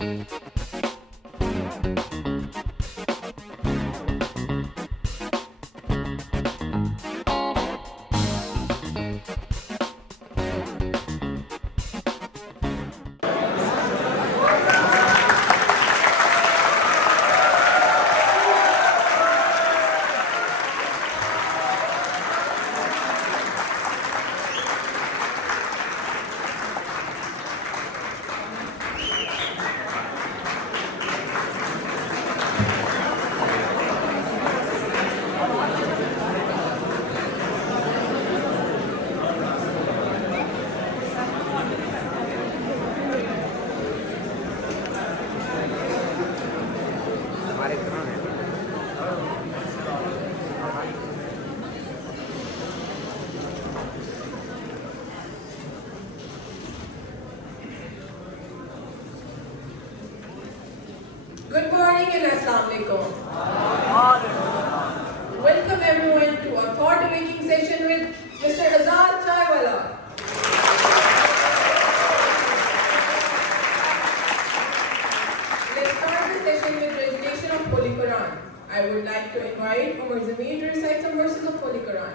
Good morning and Assalamu Alaikum. Welcome everyone to our thought-awaking session with Mr. Azad Chaiwala. Let's start the session with recitation of Holy Quran. I would like to invite Umar Zamir to recite some verses of Holy Quran.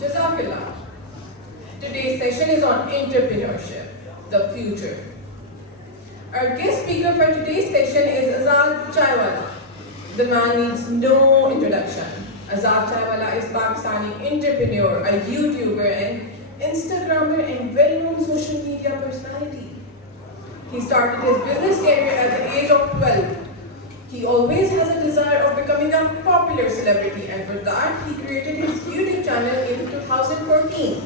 Jazakallah. Today's session is on entrepreneurship, the future. Our guest speaker for today's session is Azad Chaiwala. The man needs no introduction. Azad Chaiwala is Pakistani entrepreneur, a YouTuber and Instagrammer and well-known social media personality. He started his business career at the age of 12. He always has a desire of becoming a popular celebrity, and for that, he created his YouTube channel in 2014.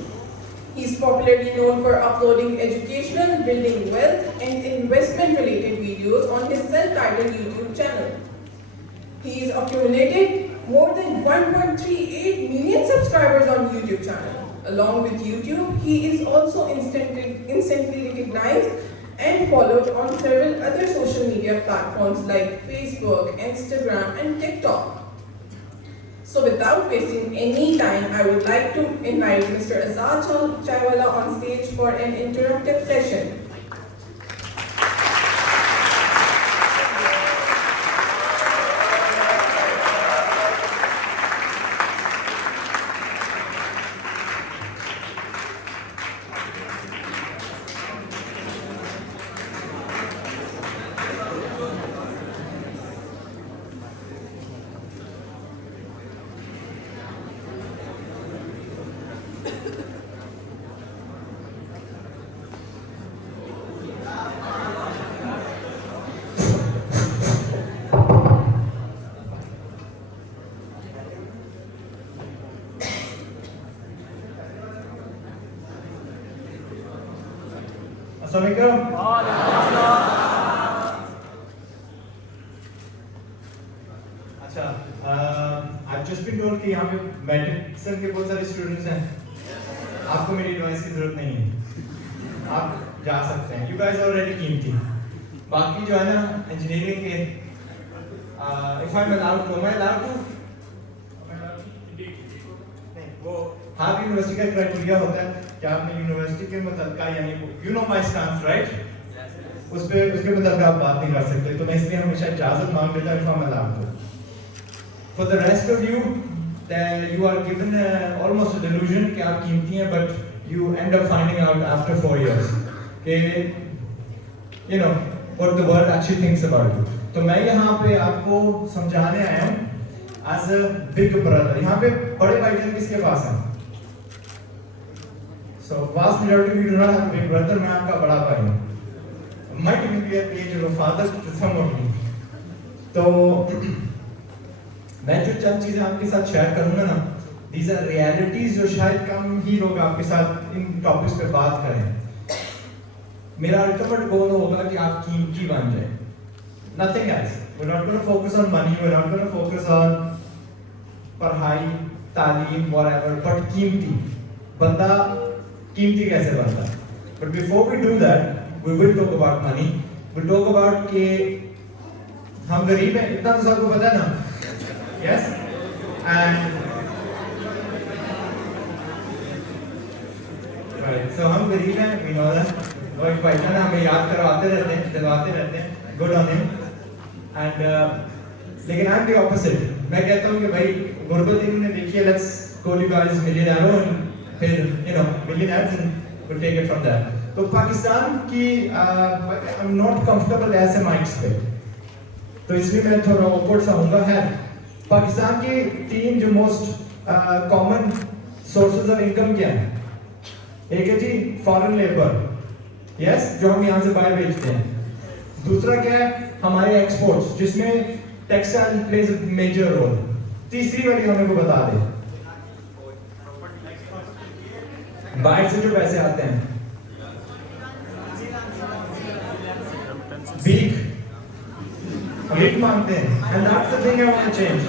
He's popularly known for uploading educational, building wealth, and investment-related videos on his self-titled YouTube channel. He's accumulated more than 1.38 million subscribers on YouTube channel. Along with YouTube, he is also instantly recognized and followed on several other social media platforms like Facebook, Instagram, and TikTok. So without wasting any time, I would like to invite Mr. Azad Chaiwala on stage for an interactive session. अच्छा, I've just been told कि यहाँ पे medicine के बहुत सारे students हैं. आपको मेरी एडवाइस की जरूरत नहीं है. आप जा सकते हैं. You guys are already कीमती. बाकी जो है ना इंजीनियरिंग के, if I'm allowed to, am I allowed to? नहीं, वो हर यूनिवर्सिटी का क्राइटेरिया होता है कि आपने यूनिवर्सिटी के मतलब यानी you know my stance, right? उसके मतलब आप बात नहीं कर सकते. तो मैं इसलिए हमेशा इजाजत मांग लेता हूं if I'm allowed to. For the rest of you, that you are given almost a delusion कि आप कीमती हैं, but you end up finding out after 4 years कि you know what the world actually thinks about you. तो मैं यहाँ पे आपको समझाने आया हूँ as a big brother. यहाँ पे बड़े भाई जान किसके पास हैं? So vast majority of you do not have a big brother. मैं आपका बड़ा भाई हूँ. Might even be at the age of a father to some of you. तो मैं जो चंद चीजें आपके साथ शेयर करूंगा ना, these are realities जो शायद कम ही लोग आपके साथ इन टॉपिक्स पे बात करें. मेरा अल्टीमेट गोल होगा कि आप कीमती बन जाए. Nothing else. We're not going to focus on money. We're not going to focus on पढ़ाई, तालीम, whatever. But कीमती बंदा कीमती कैसे बनता है? But before we do that, we will talk about money. We'll talk about कि हम गरीब हैं, इतना तो सबको पता है ना? Yes? And right. So हम गरीब हैं, we know that. वो एक भाई जान हमें याद करवाते रहते हैं, दिलवाते रहते हैं. Good on him. And लेकिन I'm the opposite. मैं कहता हूँ कि भाई गुरबत इन्होंने देखी है, let's call you guys millionaire and फिर you know millionaires and we'll take it from there. तो पाकिस्तान की I'm not comfortable ऐसे माइक्स पे, तो इसलिए मैं थोड़ा awkward सा होऊंगा. है पाकिस्तान की 3 जो most common sources of income क्या है? एक है जी फॉरेन लेबर, यस, जो हम यहाँ से बाहर बेचते हैं. दूसरा क्या है? हमारे एक्सपोर्ट्स, जिसमें textile plays a major role. तीसरी वाली हमें को बता दे, बाहर से जो पैसे आते हैं, भीख मांगते हैं. And that's the thing I want to change.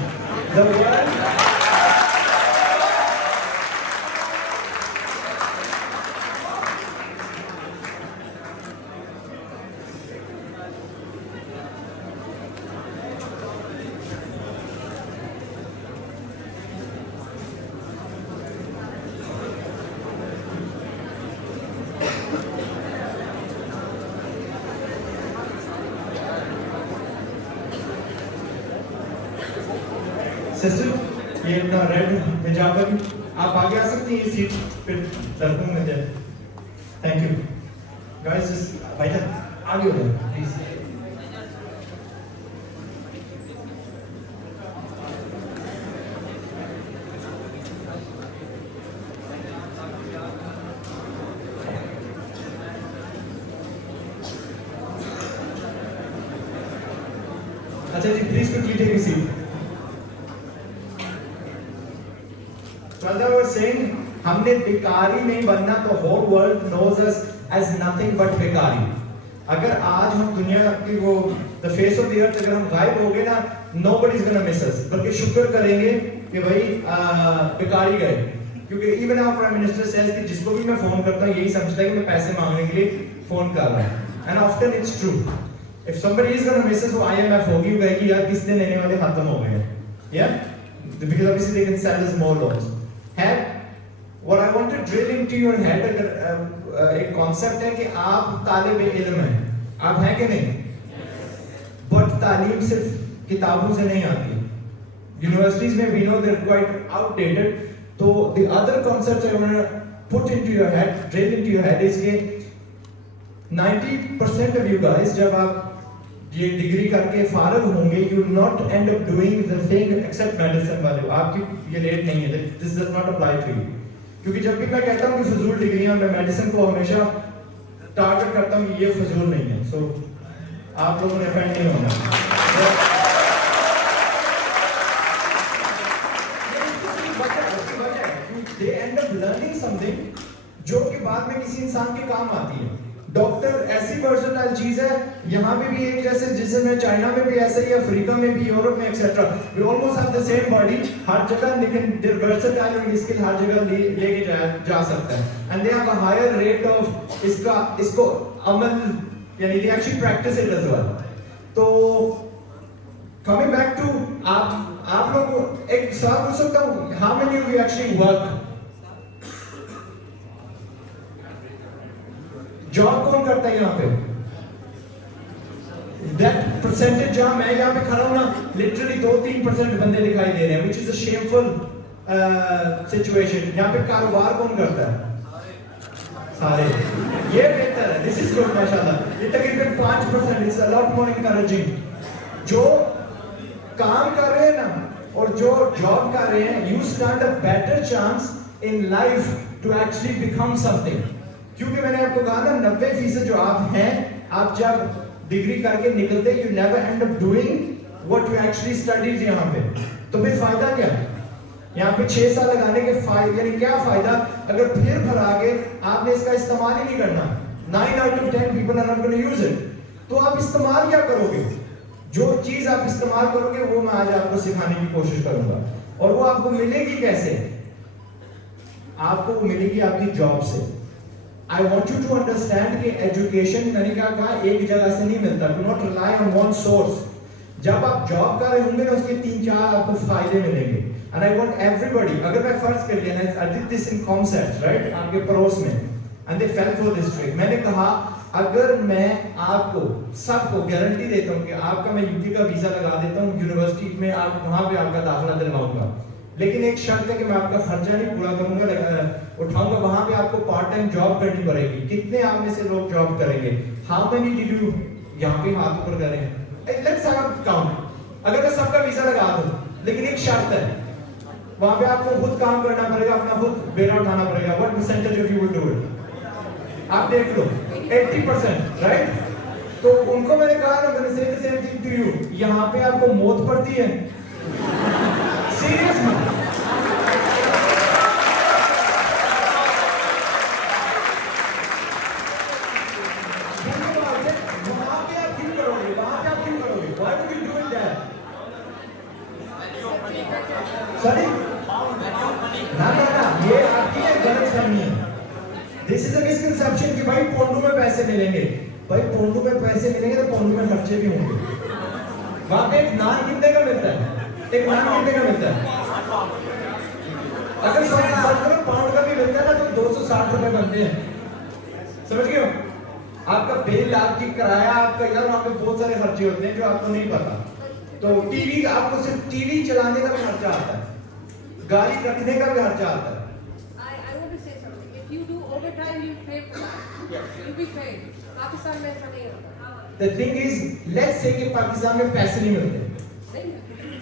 The world. Sister, ये अपना रेड हिजाब पर आप आगे आ सकती हैं सीट पे, दर्पण में दे. Thank you guys. जस्ट भाईजान आगे हो जाओ प्लीज. अच्छा जी, please quickly take a seat. As I was saying, हमने भिखारी नहीं बनना. तो whole world knows us as nothing but भिखारी. अगर आज हम दुनिया की वो the face of the earth अगर हम गायब हो गए ना, nobody is gonna miss us. बल्कि शुक्र करेंगे कि भाई भिखारी गए. क्योंकि even our prime minister says कि जिसको भी मैं फोन करता हूँ यही समझता है कि मैं पैसे मांगने के लिए फोन कर रहा हूँ. And often it's true. If somebody is gonna miss us, वो IMF होगी, कहेगी यार किस दिन लेने वाले खत्म हो गए. Yeah? Because obviously they can sell us more loans. है what I want to drill into your head, अगर एक कॉन्सेप्ट है कि आप तालिबे इल्म हैं, आप हैं कि नहीं? बट तालीम सिर्फ किताबों से नहीं आती. यूनिवर्सिटीज में we know they're quite outdated. तो the other concepts I want to put into your head, drill into your head is कि 90% of you guys जब आप ये डिग्री करके फारग होंगे, you will not end up doing the thing except medicine वाले. आपकी ये लेट नहीं है. This does not apply to you. क्योंकि जब भी मैं कहता हूँ कि फजूल डिग्रियां, मैं मेडिसिन को हमेशा टारगेट करता हूँ कि ये फजूल नहीं है. So आप लोगों ने ऑफेंड नहीं होना. They end up learning something जो कि बाद में किसी इंसान के काम आती है. डॉक्टर ऐसी वर्सेटाइल चीज है, यहाँ पे भी एक जैसे जिसमें चाइना में भी ऐसे ही, अफ्रीका में भी, यूरोप में etcetera. We almost have the same body हर जगह, लेकिन वर्सेटाइल और स्किल हर जगह लेके जा सकता है. And they have a higher rate of इसको अमल, यानी they actually practice it as well. तो कमिंग बैक टू आप लोगों को एक सवाल पूछ सकता हूँ, how many of you actually work? Job कौन करता है यहाँ पे? That percentage जहाँ मैं यहाँ पे खड़ा हूँ ना, literally 2-3% बंदे दिखाई दे रहे हैं, which is a shameful situation, यहाँ पे कारोबार कौन करता है? सारे। ये बेहतर है, दिस इज गुड माशाल्लाह। ये तकरीबन 5%, it's a lot more encouraging. जो काम कर रहे हैं ना और जो जॉब कर रहे हैं, you stand a better chance in life to actually become something. क्योंकि मैंने आपको कहा ना 90% जो आप हैं, आप जब डिग्री करके निकलते, you never and up doing what you actually studied यहाँ पे। तो फिर फायदा क्या? यहाँ पे 6 साल लगाने के फायदे, यानी क्या फायदा अगर फिर भर आगे आपने इसका इस्तेमाल ही नहीं करना। 9 out of 10 people are not going to use it। तो आप इस्तेमाल क्या करोगे? जो चीज आप इस्तेमाल करोगे वो मैं आज आपको सिखाने की कोशिश करूंगा। और वो आपको मिलेगी कैसे? आपको वो मिलेगी आपकी जॉब से। I want you to understand कि एजुकेशन, मैंने क्या कहा, एक जगह से नहीं मिलता। Do not rely on one source. जब आप जॉब कर रहे होंगे ना, उसके 3-4 आपको फायदे मिलेंगे। And I want everybody, अगर मैं फर्ज कर लिया ना, I did this in concepts, right? आपके पड़ोस में, and they fell for this trick। मैंने कहा अगर मैं आपको सबको गारंटी देता हूँ कि आपका मैं यूके का वीजा लगा देता हूँ यूनिवर्सिटी में, आप वहाँ पे आपका दाखिला दिलवाऊंगा, लेकिन एक शर्त है कि मैं आपका खर्चा नहीं पूरा करूंगा, उठाऊंगा। वहाँ पे आपको पार्ट टाइम जॉब करनी पड़ेगी। कितने आप में से लोग जॉब करेंगे? हाउ मेनी डिड यू यहाँ पे हाथ ऊपर करें? Let's have a count. अगर मैं सबका वीजा लगा दूं, लेकिन एक शर्त है, वहां पे आपको खुद काम करना पड़ेगा, अपना खुद बेड़ा उठाना पड़ेगा। What percentage of you will do it? आप देख लो 80%, राइट? तो उनको मैंने कहा ना, मैंने से सेम थिंग टू यू, यहाँ पे आपको मौत पड़ती है सीरियस में। वहां पे आप क्यों करोगे? वहां पे आप क्यों करोगे? Why would you do it there? Sorry ना, ये आपकी गलतफहमी है। दिस इज अ मिसकंसेप्शन कि भाई पोंडू में पैसे मिलेंगे। भाई पोंडू में पैसे मिलेंगे तो पोंडू में खर्चे भी होंगे। वहां पे एक नान कितने का मिलता है? एक नान कितने का मिलता है? अगर 100 पाउंड का भी मिलता है ना, तो 260 रुपए बनते हैं। समझ गए हो? आपका बिल, आपकी किराया, आपका यार वहां पे बहुत सारे खर्चे होते हैं जो आपको नहीं पता। तो टीवी, आपको सिर्फ टीवी चलाने का भी खर्चा आता है, गाड़ी रखने का भी खर्चा आता है। I want to say something. If you do overtime, you pay for that. You'll be paid. Pakistan में ऐसा नहीं होता। The thing is, let's say कि पाकिस्तान में पैसे नहीं मिलते। नहीं।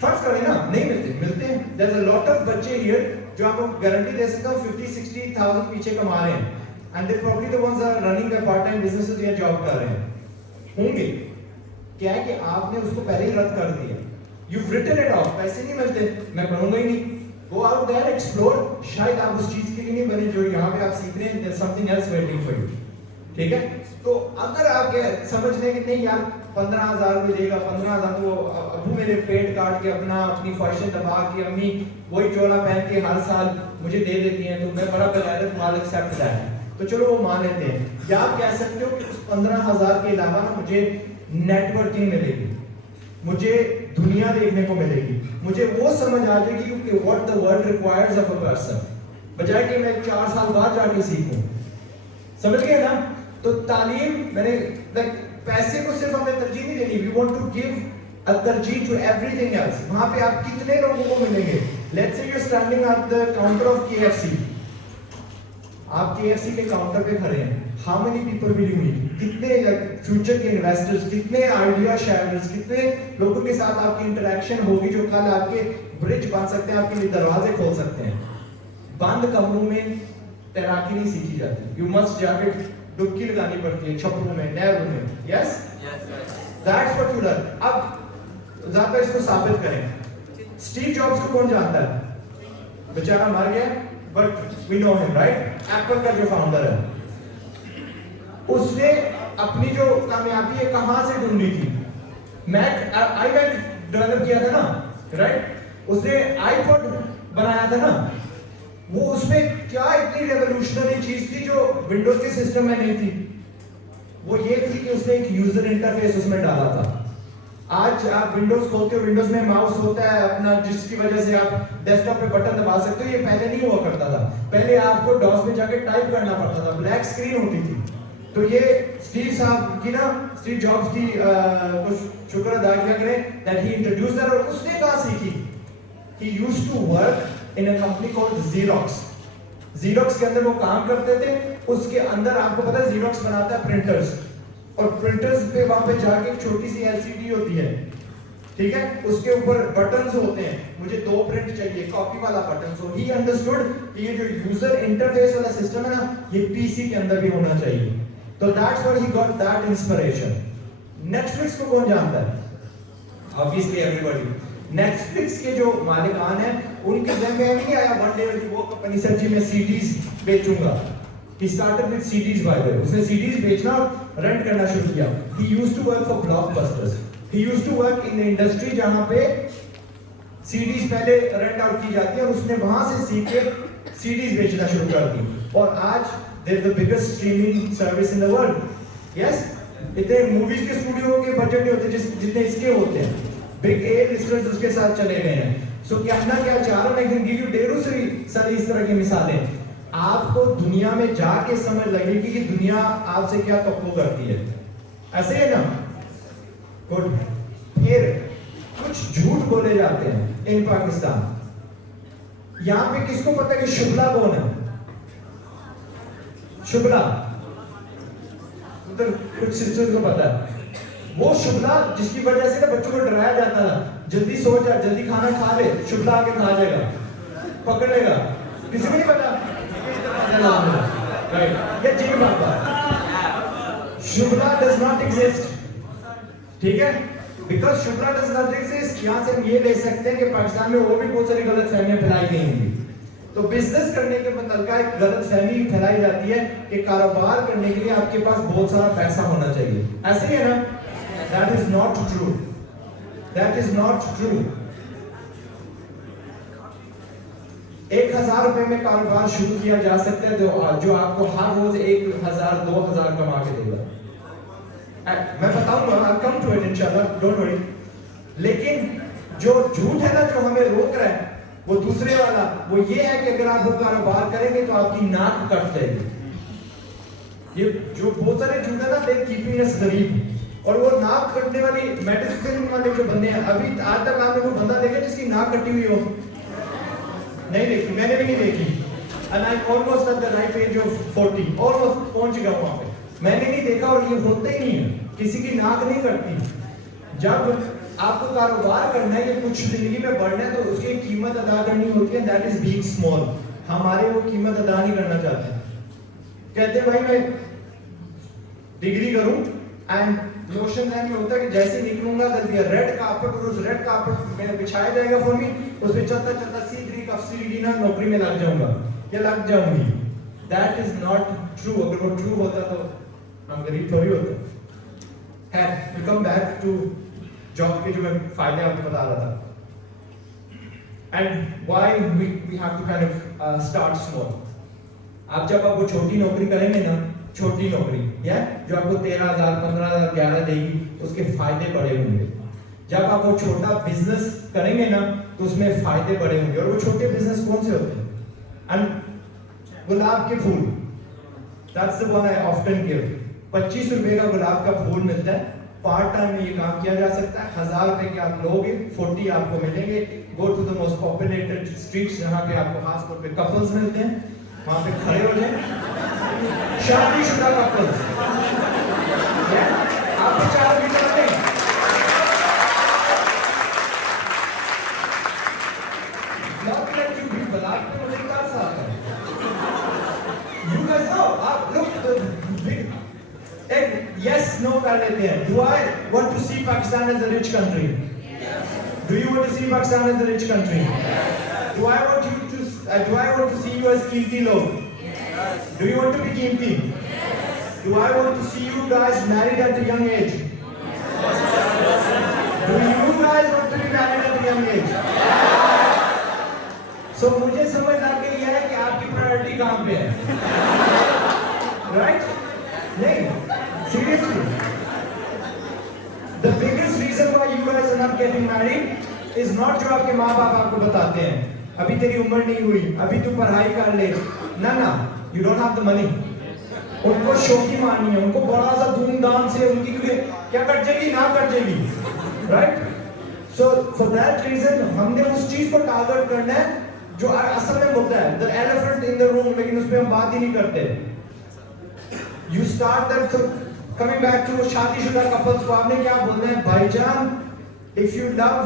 फर्ज करें ना, नहीं मिलते, मिलते हैं। There's a lot of बच्चे here जो आपको गारंटी दे सकता हूँ 50-60,000 पीछे कमा रहे हैं, and they probably the ones are running their part-time businesses या जॉब कर रहे हैं होंगे। क्या है कि आपने उसको पहले ही रद्द कर दिया। You've written it off, पैसे नहीं मिलते, मैं पढ़ूंगा ही नहीं। Go out there, explore, शायद आप उस चीज के लिए नहीं बने जो यहाँ पे आप सीख रहे हैं। There's something else waiting for you। ठीक है? तो अगर आप समझ लें कि नहीं यार 15,000 रुपये देगा, 15,000 तो अबू मेरे पेट काट के अपनी ख्वाहिशें दबा के, अम्मी वही चोला पहन के हर साल मुझे दे देती हैं, तो मैं बड़ा बगैरत माल एक्सेप्ट है, तो चलो वो मान लेते हैं। या आप कह सकते हो कि उस 15,000 के अलावा मुझे नेटवर्किंग मिलेगी, मुझे दुनिया देखने को मिलेगी, मुझे वो समझ आ जाएगी कि what the world requires of a person, बजाय कि मैं 4 साल बाद जाके सीखूं। समझ गए ना? तो तालीम, मैंने पैसे को सिर्फ हमें तरजीह नहीं देनी, we want to give a तरजीह टू एवरीथिंग एल्स। वहां पे आप कितने लोगों को मिलेंगे? Let's say you are standing at the counter of KFC, आप KFC के काउंटर पे खड़े हैं, how many people will you meet? कितने फ्यूचर के इन्वेस्टर्स, कितने आइडिया शेयरर्स, कितने लोगों के साथ आपकी इंटरेक्शन होगी जो कल आपके ब्रिज बन सकते हैं, आपके लिए दरवाजे खोल सकते हैं। बंद कमरों में तैराकी नहीं सीखी जाती, यू मस्ट जाके डुबकी लगानी पड़ती है छपरों में, नहरों में। Yes, that's what you learn. अब ज्यादा इसको साबित करें। स्टीव जॉब्स को कौन जानता है? बेचारा मर गया, but we know him, right? Apple का जो फाउंडर है, उसने अपनी जो कामयाबी है कहां से ढूंढी थी? मैक आईपैड डेवलप किया था ना, राइट? उसने आईपॉड बनाया था ना, वो उसमें क्या इतनी रेवोल्यूशनरी चीज थी जो विंडोज के सिस्टम में नहीं थी? वो ये थी कि उसने एक यूजर इंटरफेस उसमें डाला था। आज आप विंडोज खोलते हो, विंडोज में माउस होता है अपना, जिसकी वजह से आप डेस्कटॉप पे बटन दबा सकते हो। ये पहले नहीं हुआ करता था, पहले आपको डॉस में जाके टाइप करना पड़ता था, ब्लैक स्क्रीन होती थी। तो ये स्टीव साहब की ना, स्टीव जॉब्स की कुछ शुक्र अदा किया करें that he introduced that। और उसने कहाँ सीखी? He used to work in a company called Xerox. Xerox के अंदर वो काम करते थे, उसके अंदर आपको पता है Xerox बनाता है प्रिंटर्स, और प्रिंटर्स पे वहां पे जाके एक छोटी सी LCD होती है, ठीक है, उसके ऊपर बटन्स होते हैं, मुझे 2 प्रिंट चाहिए, कॉपी वाला बटन। सो ही अंडरस्टूड कि ये जो यूजर इंटरफेस वाला सिस्टम है ना, ये पीसी के अंदर भी होना चाहिए। तो that's what he got that inspiration. Netflix को कौन जानता है? Obviously everybody. नेटफ्लिक्स के जो मालिकान हैं, उनके ज़हन में नहीं आया वन डे वो कंपनी सर जी मैं CDs बेचूंगा। He started with CDs by the way. उसने CDs बेचना और रेंट करना शुरू किया। He used to work for Blockbusters. He used to work in the industry जहाँ पे CDs पहले रेंट आउट की जाती है, और उसने वहां से सीख के CDs बेचना शुरू कर दी, और आज they're the biggest streaming service in the world. Yes? इतने मूवीज के स्टूडियो के बजट नहीं होते जितने इसके होते हैं। बिग ए लिस्टर्स उसके साथ चले गए हैं। सो कहना क्या चाह रहा हूं, मैं गिव यू ढेरों सारी इस तरह की मिसालें। आपको दुनिया में जाके समझ लगेगी कि दुनिया आपसे क्या तवक्को करती है। ऐसे है ना? गुड। फिर कुछ झूठ बोले जाते हैं इन पाकिस्तान। यहां पे किसको पता है कि शुक्ला कौन है? शुक्ला उधर कुछ सिस्टर्स को पता है। वो शुक्ला जिसकी वजह से ना बच्चों को डराया जाता था, जल्दी सो जा, जल्दी खाना खा ले, शुक्ला आके खा जाएगा, पकड़ लेगा। किसी को नहीं पता? राइट, ये जिन बाबा। शुक्ला डज नॉट एग्जिस्ट, ठीक है? Because Shukla does not exist, यहां से हम ये ले सकते हैं कि पाकिस्तान में और भी बहुत सारी गलत फहमियां फैलाई गई होंगी। तो बिजनेस करने के मतलब का एक गलत फहमी फैलाई जाती है कि कारोबार करने के लिए आपके पास बहुत सारा पैसा होना चाहिए। ऐसे ही है ना? That is not true. That is not true. 1000 रुपए में कारोबार शुरू किया जा सकता है जो आपको हर रोज 1000 2000 कमा के देगा। मैं बताऊंगा, I'll come to it इंशाल्लाह, don't worry। लेकिन जो झूठ है ना जो हमें रोक रहा है, वो दूसरे वाला, वो ये है कि अगर आप वो कारोबार करेंगे तो आपकी नाक कट जाएगी। ये जो बहुत सारे झूठ है ना, दे कीपिंग अस गरीब, और वो नाक कटने वाली मेडिसिन वाले जो बंदे हैं, अभी आज तक आपने वो बंदा देखा जिसकी नाक कटी हुई हो? नहीं देखी, मैंने भी नहीं देखी। And I'm almost at the right age of 40, almost पहुंच गया वहां पे। मैंने नहीं देखा, और ये होता ही नहीं है, किसी की नाक नहीं कटती। जब आपको कारोबार करना है, ये कुछ जिंदगी में बढ़ना है, तो उसकी कीमत अदा करनी होती है। That is being small. हमारे वो कीमत अदा नहीं करना चाहते। कहते हैं भाई मैं डिग्री करूं, एंड नोशन है में होता है कि जैसे निकलूंगा there be a red carpet, और उस रेड कार्पेट में बिछाया जाएगा फॉर मी, उस पे चलता चलता सीधी अफसरी ना नौकरी में लग जाऊंगा या लग जाऊंगी। That is not true. अगर वो ट्रू होता तो हम गरीब थोड़ी होते। है we come back to job के जो मैं फायदे आपको बता रहा था, and why we have to kind of start small. आप जब आप वो छोटी नौकरी करेंगे ना, छोटी नौकरी या जो आपको 13,000 15,000 11 देगी, उसके फायदे बड़े होंगे। जब आप वो छोटा बिजनेस करेंगे ना, तो उसमें फायदे बड़े होंगे। और वो छोटे बिजनेस कौन से होते हैं? एंड गुलाब के फूल, that's the one I often give. 25 रुपए का गुलाब का फूल मिलता है, पार्ट टाइम में ये काम किया जा सकता है। 1000 रुपए के आप लोगे, 40 आपको मिलेंगे। Go to the most populated streets जहां पे आपको खास तौर पे कपल्स मिलते हैं, वहां पे खड़े हो जाए, शादीशुदा कपल्स, आप विचार भी करें। नॉट लाइक यू पीपल, आपको मुझे क्या साथ है? यू गाइस नो, आप लोग एक यस नो कर लेते हैं। Do I want to see Pakistan as a rich country? Yes. Do you want to see Pakistan as a rich country? Yes. Do I want to see you as कीमती लोग? Yes. Do you want to be कीमती? Yes. Do I want to see you guys married at a young age? Yes. Do you guys want to be married at a young age? Yes. So मुझे समझ आ गई है कि आपकी priority कहाँ पे है, right? नहीं, seriously. The biggest reason why you guys are not getting married is not जो आपके माँ बाप आपको बताते हैं, अभी तेरी उम्र नहीं हुई, अभी तू पढ़ाई कर ले, ना, you don't have the money. उनको शौकी माननी है, उनको बड़ा सा धूमधाम से उनकी क्या कट जाएगी, ना कट जाएगी, right? So for that reason हमने उस चीज को टारगेट करना है जो असल में मुद्दा है, the elephant in the room, लेकिन उस पर हम बात ही नहीं करते। You start that, coming back to शादीशुदा कपल्स को आपने क्या बोलना है, भाईजान इफ यू लव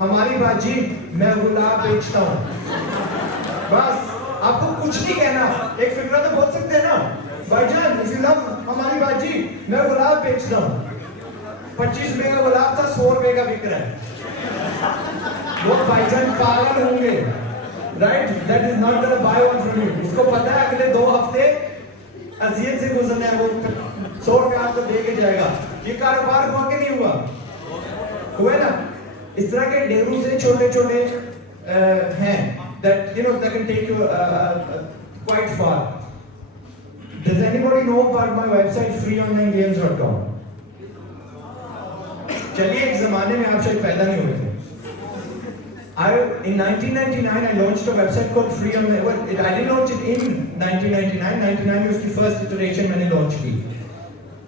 हमारी बाजी मैं गुलाब बेचता हूं। बस आपको कुछ नहीं कहना, एक फिक्रा तो बोल सकते हैं ना, भाईजान इफ यू लव हमारी बाजी मैं गुलाब बेचता हूं। 25 रुपए का गुलाब था, 100 रुपए का बिक रहा है। वो भाईजान पागल होंगे, right? That is not gonna by one from you. उसको पता है अगले 2 हफ्ते अजियत से गुजरना है, वो 100 रुपए आपको दे के जाएगा। ये कारोबार हुआ कि नहीं हुआ? हुआ ना? इस तरह के ढेरों से छोटे-छोटे हैं that you know that can take you quite far. Does anybody know about my website freeonlinegames.com? चलिए, एक जमाने में आप शायद पैदा नहीं हुए थे। In 1999 I launched a website called Free Online. Well, I didn't launch it in 1999. 99 में उसकी first iteration मैंने launch की।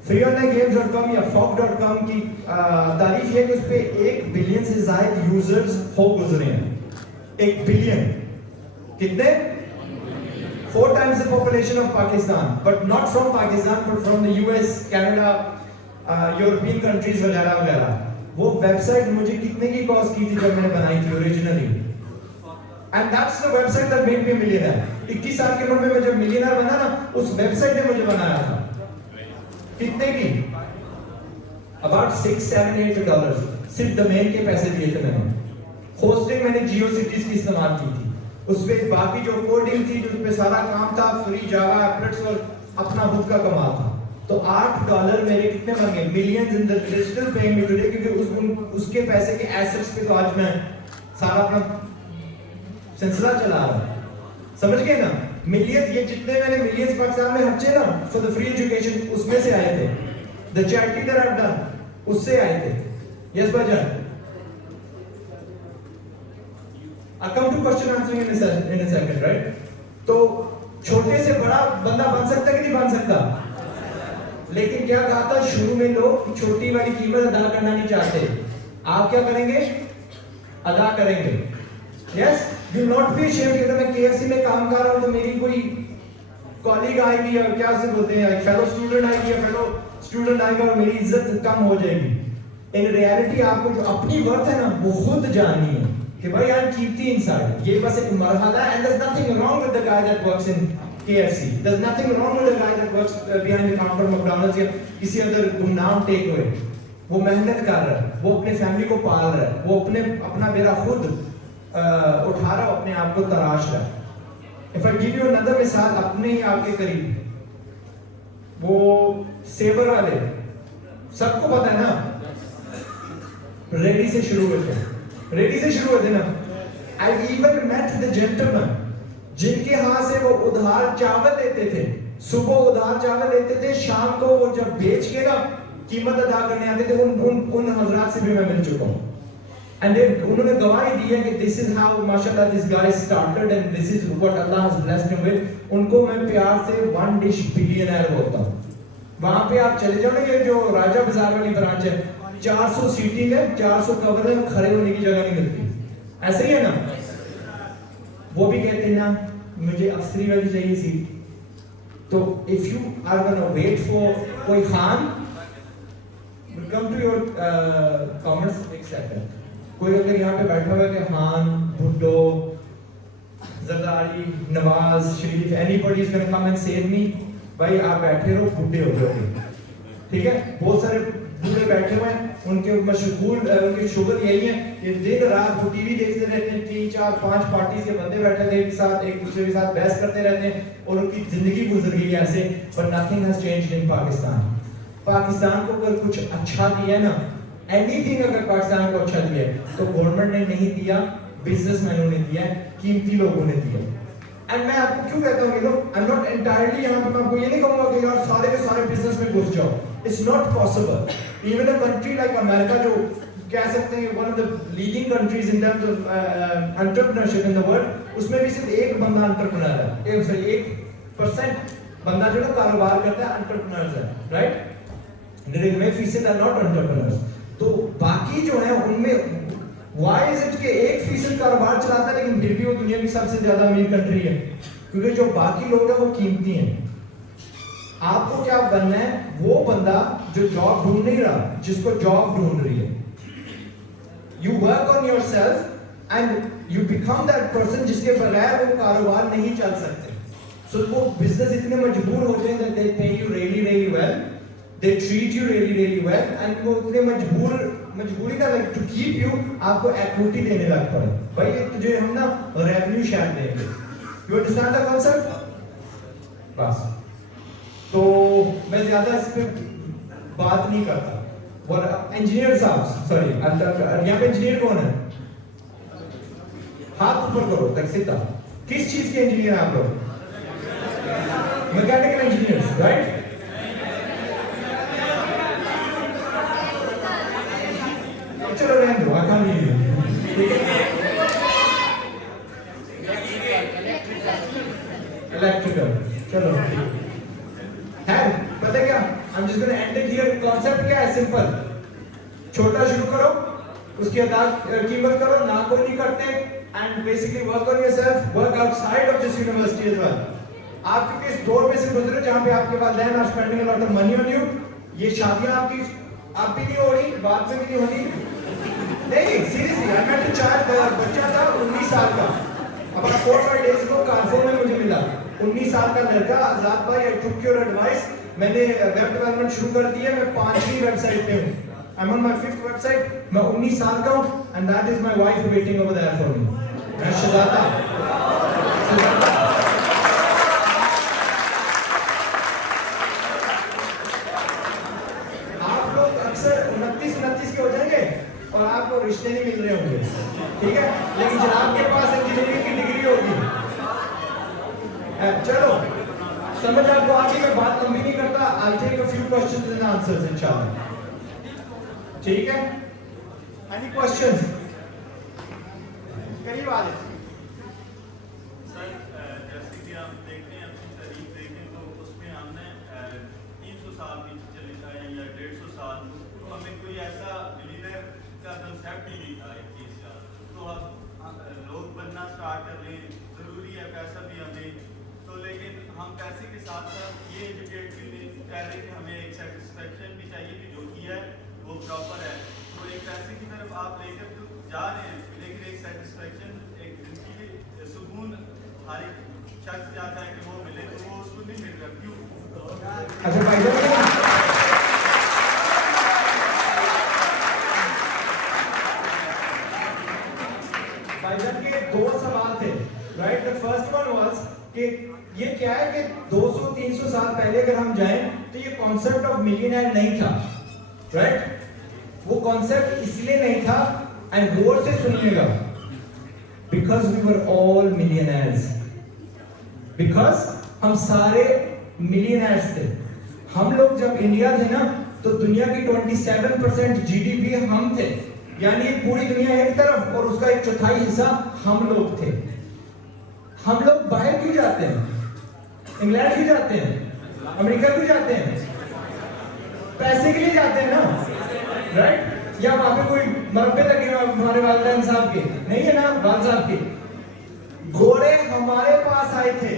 freeonlinegames.com या fog.com की तारीफ ये कि उस पे 1 बिलियन से ज़्यादा यूजर्स हो गुजरे हैं। 1 बिलियन कितने? 4 times the population of Pakistan, but not from Pakistan, but from the US, Canada, European countries वगैरह वगैरह। वो वेबसाइट मुझे कितने की कॉस्ट की थी जब मैंने बनाई थी originally? And that's the website that made me millionaire. 21 साल की उम्र में मैं जब मिलियनर बना ना, उस वेबसाइट ने मुझे बनाया था। कितने की? अबाउट $6-8 सिर्फ डोमेन के पैसे दिए थे मैंने। होस्टिंग मैंने जियो सिटीज की इस्तेमाल की थी। उस पे बाकी जो कोडिंग थी, जो पे सारा काम था, फ्री जावा एप्लेट्स और अपना खुद का कमाल था। तो $8 मेरे कितने बन गए? Millions in the digital paying me today, क्योंकि उसके पैसे के एसेट्स पे तो आज मैं सारा अपना सिलसिला चला रहा हूं। समझ गए ना? मिलियंस, ये जितने मैंने मिलियंस पाकिस्तान में खर्चे ना फॉर द फ्री एजुकेशन, उसमें से आए थे। The charity that I have done, उससे आए थे। यस भाईजान, I come to question answering in a second, right? तो छोटे से बड़ा बंदा बन सकता है कि नहीं बन सकता? लेकिन क्या कहा था शुरू में, लोग छोटी वाली कीमत अदा करना नहीं चाहते। आप क्या करेंगे? अदा करेंगे। Yes, do not be ashamed कि अगर मैं KFC में काम कर रहा हूँ तो मेरी कोई कॉलीग आएगी या क्या से बोलते हैं, फेलो स्टूडेंट आएगी या फेलो स्टूडेंट आएगा और मेरी इज्जत कम हो जाएगी। इन रियलिटी आपको जो अपनी वर्थ है ना, वो खुद जाननी है कि भाई आई एम कीपती इनसाइड। ये बस एक मरहला है, and there is nothing wrong with the guy that works in KFC, there is nothing wrong with the guy that works behind the counter McDonald's या किसी अदर गुमनाम टेक अवे। वो मेहनत कर रहा है, वो अपने फैमिली को पाल रहा है, वो अपना बेड़ा खुद उठा रहा है, अपने आप को तराश रहा है। If I give you another मिसाल अपने ही आपके करीब, वो सेबर वाले सबको पता है ना, रेडी से शुरू हुए थे, रेडी से शुरू हुए थे ना। I even met the gentleman जिनके हाथ से वो उधार चावल लेते थे, सुबह उधार चावल लेते थे, शाम को वो जब बेच के ना कीमत अदा करने आते थे, उन हजरात से भी मैं मिल चुका हूँ। एंड उन्होंने गवाही दी है कि दिस इज हाउ माशाल्लाह this guy started and this is what Allah has blessed him with. उनको मैं प्यार से 1 डिश बिलियनर बोलता हूँ। वहां पे आप चले जाओ ना, ये जो राजा बाजार वाली ब्रांच है, 400 सीटिंग है, 400 कवर है, खड़े होने की जगह नहीं मिलती। ऐसे ही है ना? वो भी कहते हैं ना मुझे अफसरी वाली चाहिए सीट। तो if you are gonna wait for कोई Khan, come to your comments एक सेकंड। कोई अगर यहाँ पे बैठा हुआ है कि Khan, Bhutto, Zardari, Nawaz Sharif, anybody is gonna come and save me, भाई आप बैठे रहो, बूढ़े हो जाओगे। ठीक है? बहुत सारे बूढ़े बैठे हुए हैं, उनके मशगूल उनकी शुगर यही है, ये दिन रात वो टीवी देखते रहते हैं, 3, 4, 5 पार्टी के बंदे बैठे थे एक साथ, एक दूसरे के साथ बहस करते रहते हैं और उनकी जिंदगी गुजर गई ऐसे। But nothing has changed in Pakistan. Pakistan को अगर कुछ अच्छा दिया ना, एनीथिंग अगर पाकिस्तान को अच्छा दिया है तो गवर्नमेंट ने नहीं दिया, बिजनेसमैनों ने दिया, कीमती लोगों ने दिया। एंड मैं आपको क्यों कहता हूँ, आई एम नॉट एंटायरली यहाँ पे मैं आपको ये नहीं कहूंगा कि यार सारे के सारे बिजनेस में घुस जाओ। It's not possible. Even a country like America, जो कह सकते हैं one of the leading countries in terms of entrepreneurship in the world, उसमें भी सिर्फ एक बंदा एंटरप्रेन्योर है, 1% बंदा जो ना कारोबार करता है एंटरप्रेन्योर्स है, राइट? 99% are not entrepreneurs. तो बाकी जो है उनमें Why is it कि 1% कारोबार चलाता है लेकिन फिर भी वो दुनिया की सबसे ज्यादा अमीर कंट्री है? क्योंकि जो बाकी लोग हैं वो कीमती हैं। आपको क्या बनना है? वो बंदा जो जॉब ढूंढ नहीं रहा, जिसको जॉब ढूंढ रही है। You work on yourself and you become that person जिसके बगैर वो कारोबार नहीं चल सकते। So वो बिजनेस इतने मजबूर हो जाए that they pay you really well, they treat you really well, and वो इतने मजबूरी ना like to keep you, आपको equity देने लग पड़े। भाई तुझे हम ना revenue share देंगे। You understand the concept? बस। तो मैं ज्यादा इस पे बात नहीं करता। और इंजीनियर साहब, सॉरी, यहाँ पे इंजीनियर कौन है? हाथ ऊपर करो, तक सीधा। किस चीज के इंजीनियर आप लोग? Mechanical engineers, right? चलो रहने दो, आसान नहीं है। इलेक्ट्रिकल, चलो है, पता है क्या? I'm just gonna end it here. Concept क्या है? Simple. छोटा शुरू करो, उसके बाद कीमत करो, ना कोई नहीं करते, and basically work on yourself, work outside of this university as well. आप क्योंकि इस दौर में से गुजरे जहाँ पे आपके वालिदैन are spending a lot of money on you, ये शादियाँ आपकी अब भी नहीं हो रही, बाद में भी नहीं होनी। नहीं, seriously, I met a child, बच्चा था 19 साल का, about 4-5 days ago कारफोर में मुझे मिला, 19 साल का लड़का। आजाद भाई, I took your advice, मैंने वेब डेवलपमेंट शुरू कर दी है, मैं 5वीं वेबसाइट पे हूँ। I'm on my 5th website, मैं 19 साल का हूँ, and that is my wife waiting over there for me. मैं शहजादा। आप लोग अक्सर 29 के हो जाएंगे और आपको रिश्ते नहीं मिल रहे होंगे, ठीक है? लेकिन जनाब के पास इंजीनियरिंग की डिग्री होगी। चलो समझ आपको आगे, मैं बात लंबी नहीं करता। I'll take a few questions and answers इंशाल्लाह, ठीक है? Any questions? करीब आ जाए। सर, जैसे कि आप देखते हैं, अपनी तारीख देखें तो उसमें हमने 300 साल पीछे चले जाए या 150 साल, तो हमें कोई ऐसा मिलियनेयर का कंसेप्ट ही नहीं था 21 साल। तो अब लोग बनना स्टार्ट कर रहे हैं, जरूरी है पैसा भी हमें, तो लेकिन हम पैसे के साथ साथ ये एजुकेट भी नहीं कर रहे कि हमें एक सेटिस्फेक्शन भी चाहिए कि जो की है वो प्रॉपर है। तो एक पैसे की तरफ आप लेकर तो जा रहे हैं, लेकिन एक सेटिस्फेक्शन, एक जिंदगी की सुकून हर एक शख्स चाहता है कि वो मिले, तो वो उसको नहीं मिल रहा। क्यों? अच्छा भाई, भाईजान के 2 सवाल थे, right? The first one was कि ये क्या है कि 200-300 साल पहले अगर हम जाएं तो ये कॉन्सेप्ट ऑफ मिलियनेयर नहीं था, राइट? वो कॉन्सेप्ट इसलिए नहीं था, एंड गौर से सुनिएगा, because we were all millionaires, because हम सारे मिलियनेयर्स थे। हम लोग जब इंडिया थे ना, तो दुनिया की 27% जीडीपी हम थे, यानी पूरी दुनिया एक तरफ और उसका 1/4 हिस्सा हम लोग थे। हम लोग बाहर क्यों जाते हैं? इंग्लैंड क्यों जाते हैं? अमेरिका क्यों जाते हैं? पैसे के लिए जाते हैं ना, राइट? या वहां पे कोई मरबे लगे हैं हमारे वालिदैन साहब के? नहीं है ना, वाल साहब के। घोड़े हमारे पास आए थे,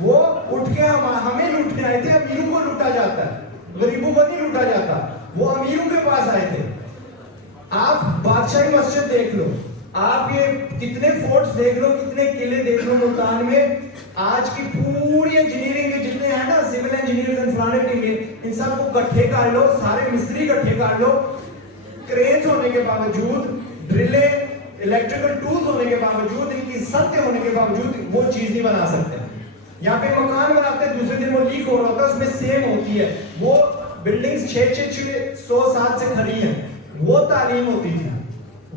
वो उठ के हमें लूटने आए थे। अमीरों को लूटा जाता है, गरीबों को नहीं लूटा जाता। वो अमीरों के पास आए थे। आप बादशाही मस्जिद देख लो, आप ये कितने फोर्ट्स देख लो, कितने किले देख लो मुल्तान में। आज की पूरी इंजीनियरिंग के जितने हैं ना, सिविल इंजीनियर्स एंड फलाने टीके, इन सबको इकट्ठे कर लो, सारे मिस्त्री इकट्ठे कर लो, क्रेन्स होने के बावजूद, ड्रिले, इलेक्ट्रिकल टूल्स होने के बावजूद, इनकी सत्य होने के बावजूद वो चीज नहीं बना सकते। यहाँ पे मकान बनाते हैं, दूसरे दिन वो लीक हो रहा होता है, उसमें सेम होती है। वो बिल्डिंग्स 600 साल से खड़ी हैं, वो तालीम होती थी,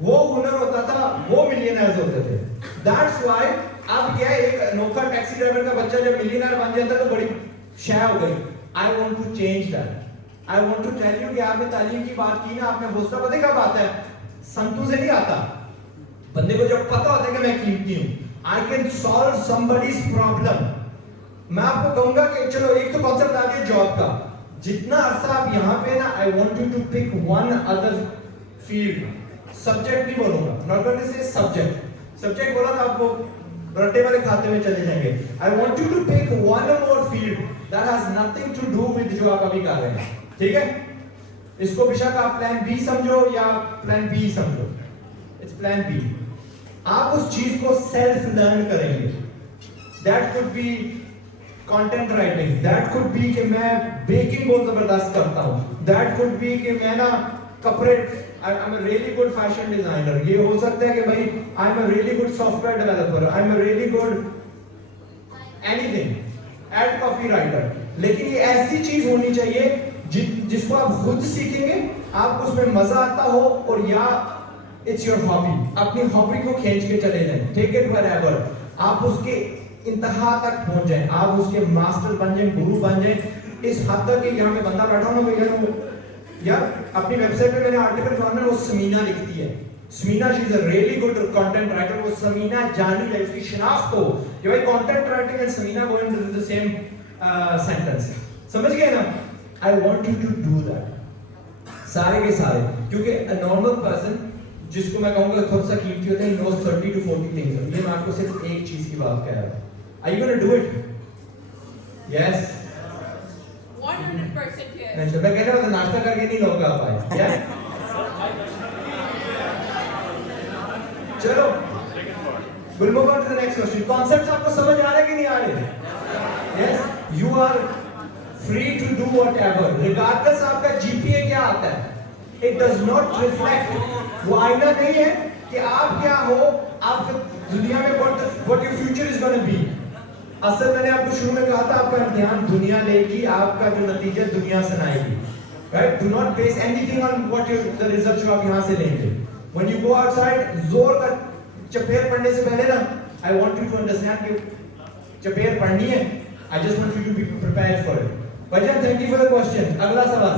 वो हुनर होता था, वो मिलियनर्स होते थे। दैट्स व्हाई अब क्या है, एक अनोखा टैक्सी ड्राइवर का बच्चा जब मिलियनर बन जाता है तो बड़ी शय हो गई। I want to change that. I want to tell you कि आपने तालीम की बात की ना, आपने हौसला पता कब आता है? संतों से नहीं आता। बंदे को जब पता होता है कि मैं कीमती हूं, I can solve somebody's problem. मैं आपको कहूंगा कि चलो एक तो कॉन्सेप्ट आ गया जॉब का, जितना अरसा आप यहाँ पे ना, I want you to pick one other field, subject नहीं बोलूंगा, not going to say subject बोला तो आपको रट्टे वाले खाते में चले जाएंगे। I want you to pick one or more field that has nothing to do with जो आप अभी कर रहे हैं, ठीक है? इसको बेशक आप प्लान बी समझो या प्लान बी समझो, इट्स प्लान बी। आप उस चीज को सेल्फ लर्न करेंगे। That could be content writing, that could be कि मैं बेकिंग बहुत जबरदस्त करता हूं, दैट कुड बी कि मैं ना कपड़े, I am a really good fashion designer, ये हो सकता है कि भाई I am a really good software developer, I am a really good anything, ad copy writer. लेकिन ये ऐसी चीज होनी चाहिए जिसको आप खुद सीखेंगे, आप उसमें मजा आता हो, और या इट्स योर हॉबी, अपनी हॉबी को खींच के चले जाएं, टेक इट व्हेरेवर, आप उसके इंतहा तक पहुंच जाएं, आप उसके मास्टर बन जाएं, गुरु बन जाएं, इस हद तक कि यहाँ पे बंदा बैठा हो ना, यार अपनी वेबसाइट पे मैंने आर्टिकल पढ़ा ना, वो समीना लिखती है, Samina she is a really good content writer, वो समीना जानी है, उसकी शिनाख्त हो कि भाई content writing and Samina go in the same sentence, समझ गए ना? I want you to do that, सारे के सारे, क्योंकि अ नॉर्मल पर्सन जिसको मैं कहूंगा थोड़ा सा कीमती होता है, नोस 30 to 40 थिंग्स, ये मैं आपको सिर्फ एक चीज की बात कह रहा हूं। Are you gonna do it? Yes 100% yes. नहीं, मैं कह रहा हूं नाश्ता करके नहीं लोग आ पाए, क्या? चलो we'll move on to the next question. Concepts आपको समझ आ रहे कि नहीं आ रहे? Yes, you are free to do whatever, regardless आपका GPA क्या आता है, it does not reflect, वो आईना नहीं है कि आप क्या हो, आप दुनिया में what your future is going to be। असल मैंने आपको शुरू में कहा था, आपका ध्यान दुनिया लेगी, आपका जो नतीजा दुनिया सुनाएगी, right? Do not base anything on what the result जो आप यहाँ से लेंगे। When you go outside, जोर का चपेर पढ़ने से पहले ना, I want you to understand कि चपेर पढ़नी है, I just want you to be prepared for it। भाईजान, thank you for the question। अगला सवाल।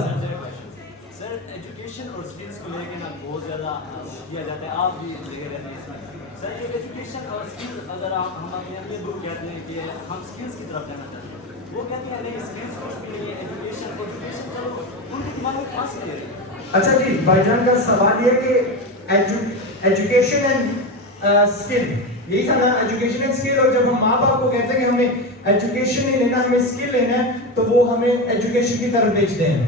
सर, एजुकेशन और स्किल्स को लेकर ना बहुत ज़्यादा किया जाता है, आप भी लगे रहते हैं इसमें। सर, ये एजुकेशन और स्किल, अगर हम अपने ग्रुप कहते हैं कि हम स्किल्स की तरफ जाना चाहते हैं, वो कहते हैं नहीं, स्किल्स कुछ भी नहीं है, एजुकेशन तो उनके दिमाग में पास नहीं है। अच्छा जी, भाईजान का सवाल ये कि एजुकेशन एंड स्किल, यही था ना, एजुकेशन एंड स्किल। और जब हम माँ बाप को कहते हैं कि हमें एजुकेशन नहीं लेना, हमें स्किल लेना है, तो वो हमें एजुकेशन की तरफ भेजते हैं।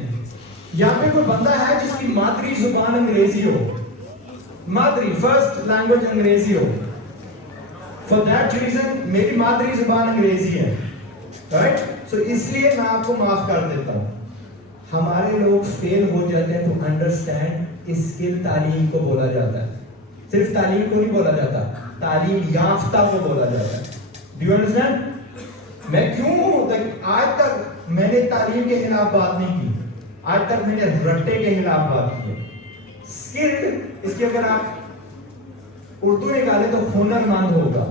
यहाँ पे कोई बंदा है जिसकी मातृ जुबान अंग्रेजी हो, मातृ फर्स्ट लैंग्वेज अंग्रेजी हो, फॉर दैट रीजन मेरी मातृ जुबान अंग्रेजी है, राइट? सो इसलिए मैं आपको माफ कर देता हूँ। हमारे लोग फेल हो जाते हैं टू अंडरस्टैंड स्किल तालीम को बोला जाता है, सिर्फ तालीम को नहीं बोला जाता, तालीम याफ्ता को बोला जाता है। Do you understand? मैं क्यों आज तक मैंने तालीम के खिलाफ बात नहीं की, आज तक मैंने रट्टे के खिलाफ बात की। स्किल्ड, इसके अगर आप उर्दू निकाले तो हुनरमंद होगा,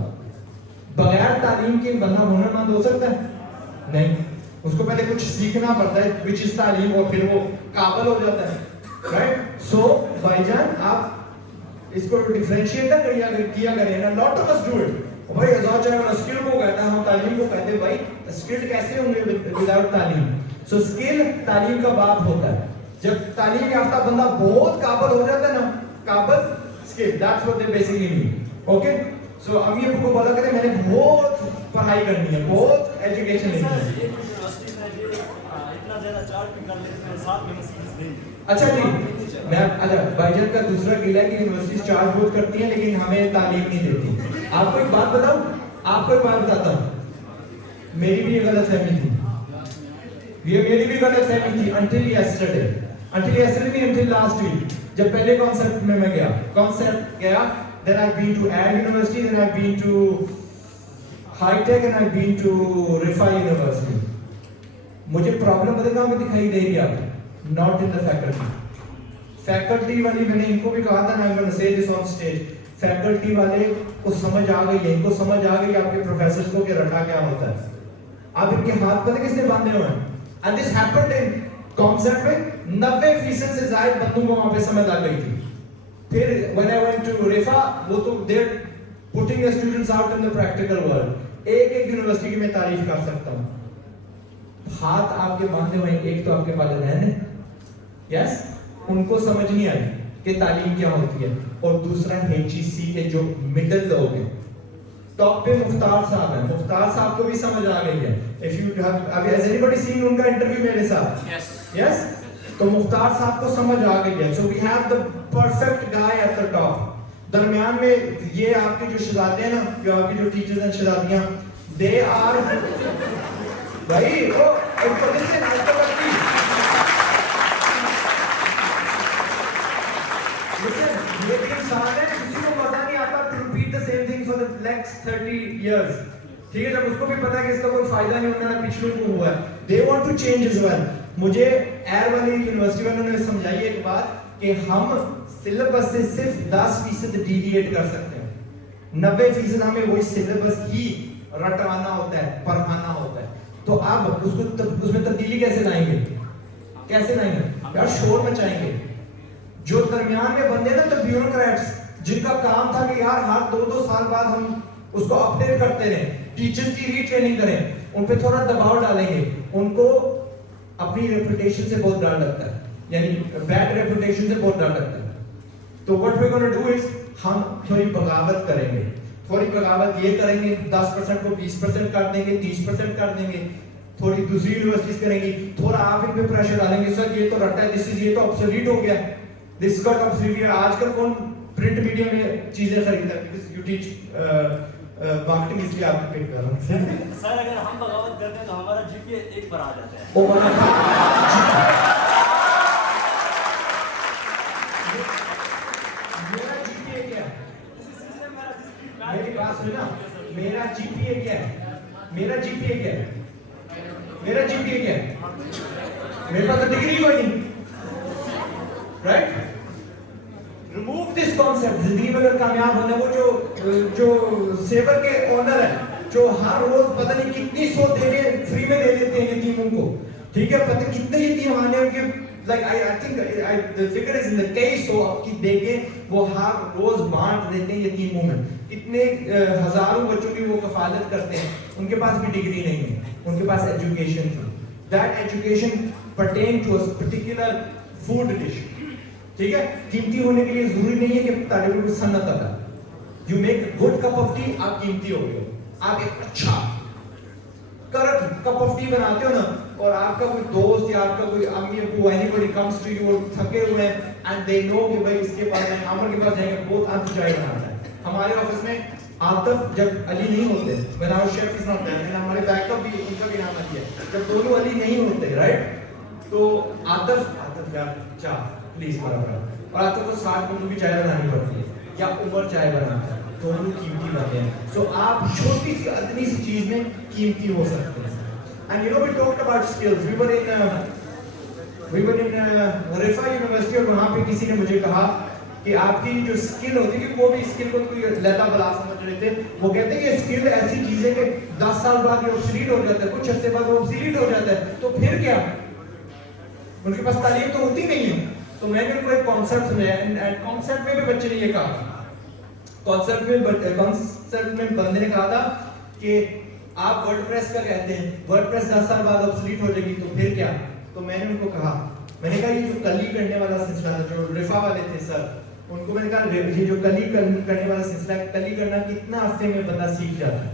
बगैर तालीम के बंदा हुनरमंद हो सकता है? नहीं, उसको पहले कुछ सीखना पड़ता है, विच इज तालीम, और फिर वो काबिल हो जाता है, राइट? सो भाईजान, आप इसको डिफरेंशिएट किया करें ना, lot of us do it. भाई आजाद चाहे वाला स्किल को कहता है, हम तालीम को कहते हैं, भाई स्किल्ड कैसे होंगे विदाउट तालीम? सो स्किल तालीम का बाप होता है। जब तालीम याफ्ता बंदा बहुत काबिल हो जाता है ना, काबिल skill, that's what they basically mean. Okay, so अब ये को बोला करें मैंने बहुत पढ़ाई करनी है, बहुत एजुकेशन लेनी है। इतना ज्यादा चार्ज भी कर लेते हैं, साथ में स्किल्स नहीं। अच्छा जी, मैं अच्छा भाईजान का दूसरा गिला है कि यूनिवर्सिटी चार्ज बहुत करती है लेकिन हमें तालीम नहीं देती। आपको एक बात बताऊं, आपको एक बात बताता हूं, मेरी भी गलतफहमी थी, ये मेरी भी गलतफहमी थी until yesterday नहीं, until last week, जब पहले कॉन्सेप्ट में मैं गया, then I've been to Air University, then I've been to High Tech, and I've been to Rifa University। मुझे प्रॉब्लम पता कहाँ पे दिखाई दे रही है आपको? Not in the faculty। Faculty वाली, मैंने इनको भी कहा था ना, I'm going to say this on stage, faculty वाले को समझ आ गई है, इनको समझ आ गई आपके प्रोफेसर्स को कि रटा क्या होता है। आप इनके हाथ पता किसने बांधे हुए हैं? And this happened in concept में 90% से ज्यादा बंदों को वहां पे समझ आ गई थी। फिर when I went to Rifa, वो तो they're putting the students out in the practical world। एक यूनिवर्सिटी की मैं तारीफ कर सकता हूँ, हाथ आपके बांधे हुए, एक तो आपके वालिदैन है, यस, उनको समझ नहीं आई कि तालीम क्या होती है, और दूसरा HEC के जो मिडिल लोग हैं। टॉप पे मुख्तार साहब हैं, मुख्तार साहब को भी समझ आ गई है। If you have anybody seen उनका इंटरव्यू मेरे साथ? यस, तो मुख्तार साहब को समझ आ गई है। So we have the perfect guy at the top. दरमियान में ये आपके जो शहजादे हैं ना, जो आपके जो टीचर्स हैं शहजादियां, दे आर भाई ओ लिसन ये भी इंसान है, किसी को मजा नहीं आता to repeat the same thing for the next 30 years. ठीक है, जब उसको भी पता है कि इसका कोई फायदा नहीं होना, पिछले को हुआ है, they want to change as well. मुझे एयर वाली यूनिवर्सिटी वालों ने समझाई एक बात कि हम सिलेबस से सिर्फ 10% डिविएट कर सकते हैं, 90% हमें वही सिलेबस ही रटवाना होता है, पढ़ाना होता है। तो आप उसमें तब्दीली कैसे लाएंगे? कैसे लाएंगे यार? शोर मचाएंगे। जो दरमियान में बंदे ना, तो ब्यूरोक्रेट्स जिनका काम था कि यार हर 2-2 साल बाद हम उसको अपडेट करते रहे, टीचर्स की रीट्रेनिंग करें, उन पे थोड़ा दबाव डालेंगे, उनको अपनी रेपुटेशन से बहुत डर लगता है, यानी बैड रेपुटेशन से बहुत डर लगता है। तो what we gonna do is, हम थोड़ी बगावत करेंगे। थोड़ी बगावत ये करेंगे, 10% को 20% कर देंगे, 30% कर देंगे, थोड़ी दूसरी यूनिवर्सिटीज करेंगी, थोड़ा आप इन पे प्रेशर डालेंगे, सर ये तो रट्टा है, दिस इज ये तो ऑब्सोलीट हो गया, दिस गॉट ऑब्सोलीट। आजकल कौन प्रिंट मीडिया में चीजें खरीदता है? बिकॉज़ यू टीच मार्केटिंग, इसलिए आपको पिक कर रहा हूं। सर अगर हम बगावत करते हैं तो हमारा जीपीए 1 पर आ जाता है। ओ मेरा जीपीए क्या है? मेरी बात सुनना, मेरा जीपीए क्या है? मेरा जीपीए क्या है? मेरा जीपीए क्या है? मेरे पास तो डिग्री कोई नहीं, राइट? Remove this concept. जिंदगी में अगर कामयाब होना, वो जो सेवर के ओनर है, जो हर रोज पता नहीं कितनी सौ देने फ्री में दे देते हैं यतीमों को, ठीक है, पता कितने यतीम आने उनके, like I think the figure is in the कई सौ आपकी देके वो हर रोज बांट देते हैं यतीमों में, कितने हजारों बच्चों की वो कफालत करते हैं, उनके पास भी डिग्री नहीं है, उनके पास एजुकेशन थी। That education pertain to a particular food dish. ठीक है, कीमती होने के लिए जरूरी नहीं है कि तालिब इल्म को सन्नत आता है। You make good cup of T, आप कीमती हो गए। आप एक अच्छा करेक्ट कप ऑफ टी बनाते हो ना, और आपका कोई दोस्त या आपका कोई अम्मी अबू एनीबॉडी कम्स टू यू, थके हुए हैं एंड दे नो कि भाई इसके पास जाएंगे, अमर के पास जाएंगे, बहुत अच्छा चाय बनाता है। हमारे ऑफिस में आतिफ जब अली नहीं होते, when our chef is not there, लेकिन हमारे बैकअप भी उनका भी नाम अली है, जब दोनों अली नहीं होते, राइट, तो आतिफ यार चाय प्लीज बराबर, और आतिफ को 60 मिनट की चाय बनानी पड़ती है, या उमर चाय बनाता है, दोनों कीमती बनते हैं। सो आप छोटी सी अदनी सी चीज में कीमती हो सकते हैं। And you know we talked about skills, we were in Riphah university, और वहां पे किसी ने मुझे कहा कि आपकी जो स्किल होती है, वो भी स्किल को कोई लता बला समझ रहे थे, वो कहते हैं कि स्किल ऐसी चीज है कि 10 साल बाद ये ऑब्सोलीट हो जाता है, कुछ अर्से बाद वो ऑब्सोलीट हो जाता है, तो फिर क्या? उनके पास तालीम तो होती नहीं है। तो मैंने उनको एक कॉन्सेप्ट सुनाया, एंड कॉन्सेप्ट में भी बच्चे ने ये कहा, कॉन्सेप्ट में बंदे ने कहा था कि आप वर्डप्रेस का कहते हैं, वर्डप्रेस 10 साल बाद ऑब्सोलीट हो जाएगी, तो फिर क्या? तो मैंने उनको कहा, मैंने कहा ये जो कली करने वाला सिलसिला था, जो रिफा वाले थे सर, उनको मैंने कहा ये जो कली करने वाला सिलसिला, कली करना कितना हफ्ते में बंदा सीख जाता है?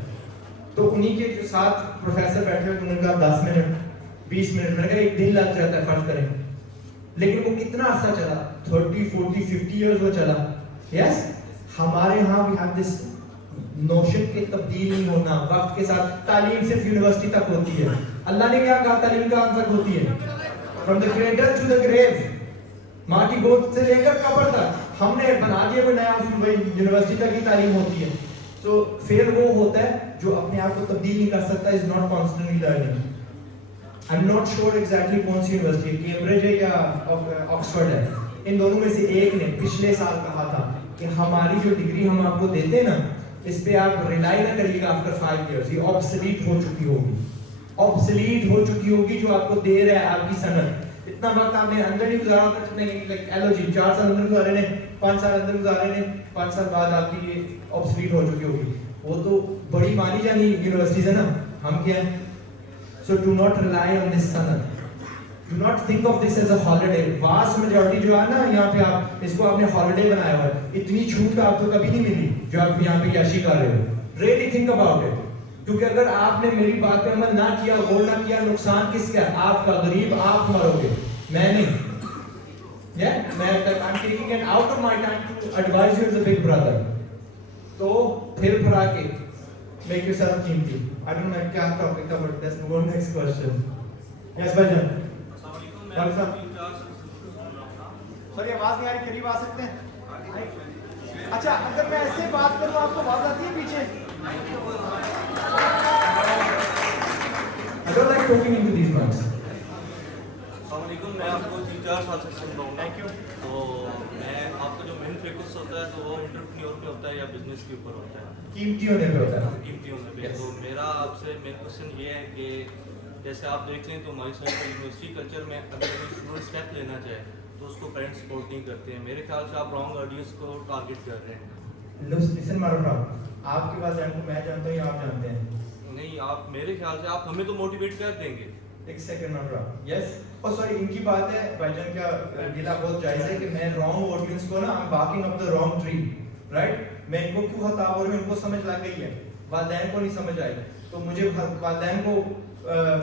तो उन्हीं के जो साथ प्रोफेसर बैठे हुए, उन्होंने कहा 10 मिनट 20 मिनट, मैंने कहा 1 दिन लग जाता है फर्ज करें, लेकिन वो कितना अर्सा चला? 30 40 50 इयर्स वो चला। यस, हमारे यहाँ वी हैव दिस नोशन के तब्दील नहीं होना वक्त के साथ। तालीम सिर्फ यूनिवर्सिटी तक होती है। अल्लाह ने क्या कहा तालीम का आंसर होती है? From the cradle to the grave, माँ की गोद से लेकर कब्र तक। हमने बना दिया कोई नया उसूल, भाई यूनिवर्सिटी तक ही तालीम होती है। तो फिर वो होता है जो अपने आप को तब्दील नहीं कर सकता, is not constantly learning. I am not sure exactly कौन सी यूनिवर्सिटी, कैम्ब्रिज है या ऑक्सफोर्ड है, इन दोनों में से एक ने पिछले साल कहा था कि हमारी जो डिग्री हम आपको देते हैं ना, इस पे आप रिलाई ना करिएगा आफ्टर 5 इयर्स, ये ऑब्सोलीट हो चुकी होगी, ऑब्सोलीट हो चुकी होगी जो आपको दे रहा है आपकी सनद। इतना वक्त आपने अंदर नहीं गुजारा होता जितना लाइक एलओजी 4 साल अंदर गुजारे ने, 5 साल अंदर गुजारे ने, 5 साल बाद आपकी ये ऑब्सोलीट हो चुकी होगी। वो तो बड़ी मानी जानी यूनिवर्सिटीज है ना, हम क्या है? So do not rely on this sanad. Do not think of this as a holiday. Vast majority जो है ना यहाँ पे आप इसको आपने holiday बनाया हुआ है. इतनी छूट आपको कभी नहीं मिली जो आप यहाँ पे याशी कर रहे हो. Really think about it. क्योंकि अगर आपने मेरी बात पे अमल ना किया, गौर ना किया, नुकसान किसका है? आपका, गरीब आप मरोगे, मैं नहीं. Yeah, I'm taking it out of my time to advise you as a big brother. तो फिर फरा के make yourself कीमती. I don't know क्या topic था, but let's move on next question. Yes, भाईजान. सॉरी आवाज नहीं आ रही, करीब आ सकते हैं? अच्छा, अगर मैं ऐसे बात करूं आपको आवाज आती है पीछे? I don't like talking into these mics. अस्सलामुअलैकुम, मैं आपको 3-4 साल से सुन रहा हूँ. Thank you. तो मैं आपका जो मेन फोकस होता है तो वो एंटरप्रेन्योर पे होता है या बिजनेस के ऊपर होता है? कीमती होने पे होता है. कीमती होने पे. तो मेरा आपसे मेन क्वेश्चन ये है कि जैसे आप देख लें तो हमारी साइड यूनिवर्सिटी कल्चर में अगर कोई स्टूडेंट स्टेप लेना चाहे तो उसको पेरेंट्स सपोर्ट नहीं करते हैं. मेरे ख्याल से आप रॉन्ग ऑडियंस को टारगेट कर रहे हैं. लिसन मारो ना, आपके पास जान को मैं जानता हूँ या आप जानते हैं? नहीं, आप मेरे ख्याल से आप हमें तो मोटिवेट कर देंगे. एक सेकंड मारो. यस, और सॉरी इनकी बात है भाईजान का गिला बहुत जायज है कि मैं रॉन्ग ऑडियंस को ना, I am barking up the wrong tree, right? मैं इनको क्यों खताब हो रही हूँ, इनको समझ लग गई है, वालिदैन को नहीं समझ आई, तो मुझे वालिदैन को